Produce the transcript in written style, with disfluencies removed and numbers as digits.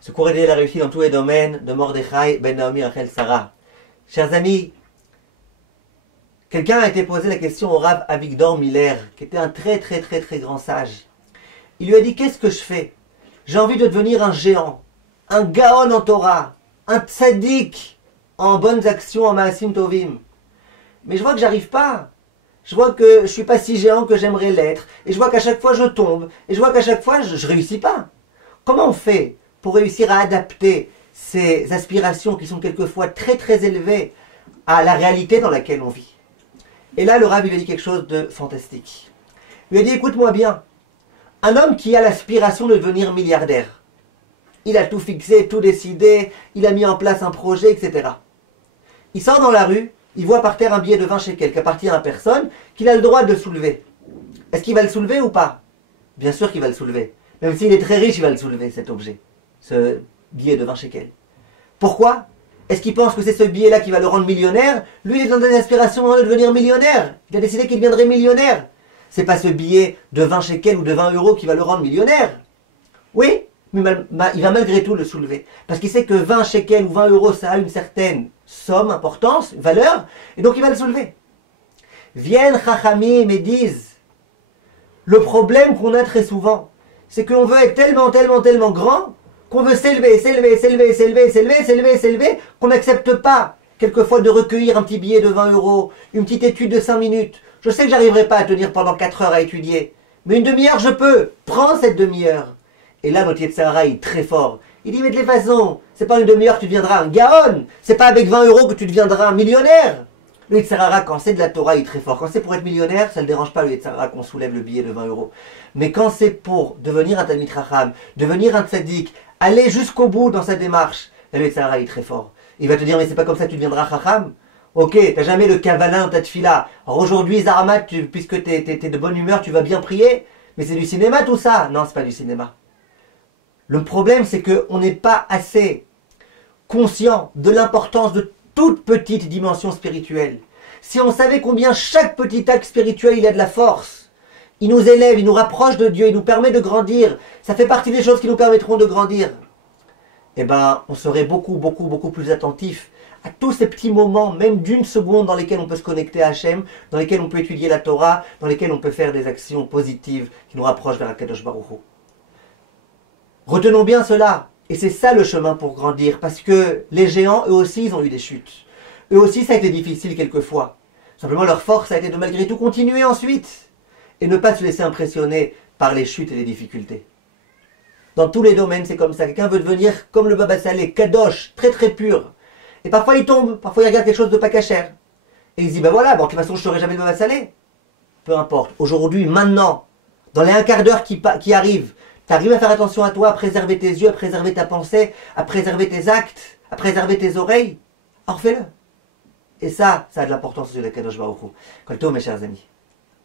Ce cours aidé, il a réussi dans tous les domaines de Mordechai, Ben Naomi, Rachel, Sarah. Chers amis, quelqu'un a été posé la question au Rav Avigdor Miller, qui était un très grand sage. Il lui a dit, qu'est-ce que je fais? J'ai envie de devenir un géant, un gaon en Torah, un tzaddik en bonnes actions, en maasim tovim. Mais je vois que j'arrive pas. Je vois que je suis pas si géant que j'aimerais l'être. Et je vois qu'à chaque fois je tombe. Et je vois qu'à chaque fois je réussis pas. Comment on fait pour réussir à adapter ces aspirations qui sont quelquefois très élevées à la réalité dans laquelle on vit? Et là, le Rav lui a dit quelque chose de fantastique. Il lui a dit, écoute-moi bien. Un homme qui a l'aspiration de devenir milliardaire. Il a tout fixé, tout décidé, il a mis en place un projet, etc. Il sort dans la rue, il voit par terre un billet de 20 shekels qui appartient à personne, qu'il a le droit de le soulever. Est-ce qu'il va le soulever ou pas? Bien sûr qu'il va le soulever. Même s'il est très riche, il va le soulever, cet objet. Ce billet de 20 shekels. Pourquoi? Est-ce qu'il pense que c'est ce billet-là qui va le rendre millionnaire? Lui, il est dans une aspiration de devenir millionnaire. Il a décidé qu'il deviendrait millionnaire. C'est pas ce billet de 20 shekels ou de 20 euros qui va le rendre millionnaire. Oui, mais il va malgré tout le soulever. Parce qu'il sait que 20 shekels ou 20 euros, ça a une certaine somme, importance, valeur, et donc il va le soulever. Viennent Chachamim et disent, le problème qu'on a très souvent, c'est qu'on veut être tellement grand, qu'on veut s'élever, qu'on n'accepte pas, quelquefois, de recueillir un petit billet de 20 euros, une petite étude de 5 minutes. Je sais que j'arriverai pas à tenir pendant 4 heures à étudier, mais une demi-heure je peux. Prends cette demi-heure. Et là, notre Yetzirah, il est très fort. Il dit, mais de toute façon, c'est pas une demi-heure que tu deviendras un gaon, c'est pas avec 20 euros que tu deviendras un millionnaire. Le Yetzirah, quand c'est de la Torah, il est très fort. Quand c'est pour être millionnaire, ça ne le dérange pas le Yetzirah qu'on soulève le billet de 20 euros. Mais quand c'est pour devenir un Talmid Chacham, devenir un tzaddik, aller jusqu'au bout dans sa démarche, là, le Yetzirah, il est très fort. Il va te dire, mais c'est pas comme ça que tu deviendras Chacham. Ok, t'as jamais le kavala dans ta tefila. Alors aujourd'hui, Zaramat, puisque t'es de bonne humeur, tu vas bien prier. Mais c'est du cinéma tout ça. Non, c'est pas du cinéma. Le problème, c'est qu'on n'est pas assez conscient de l'importance de toute petite dimension spirituelle. Si on savait combien chaque petit acte spirituel, il a de la force, il nous élève, il nous rapproche de Dieu, il nous permet de grandir, ça fait partie des choses qui nous permettront de grandir, eh ben, on serait beaucoup plus attentif à tous ces petits moments, même d'une seconde, dans lesquels on peut se connecter à Hachem, dans lesquels on peut étudier la Torah, dans lesquels on peut faire des actions positives qui nous rapprochent vers Akadosh Baruch Hu. Retenons bien cela, et c'est ça le chemin pour grandir, parce que les géants, eux aussi, ils ont eu des chutes. Eux aussi, ça a été difficile quelquefois. Simplement, leur force a été de malgré tout continuer ensuite, et ne pas se laisser impressionner par les chutes et les difficultés. Dans tous les domaines, c'est comme ça. Quelqu'un veut devenir comme le Baba Saleh, kadosh, très pur. Et parfois il tombe, parfois il regarde quelque chose de pas cachère. Et il se dit, ben voilà, bon, de toute façon je ne serai jamais le Baba Saleh. Peu importe. Aujourd'hui, maintenant, dans les un quart d'heure qui arrivent, tu arrives à faire attention à toi, à préserver tes yeux, à préserver ta pensée, à préserver tes actes, à préserver tes oreilles. Alors fais-le. Et ça a de l'importance aux yeux de Kadosh Baruch Hu. Kolto, mes chers amis.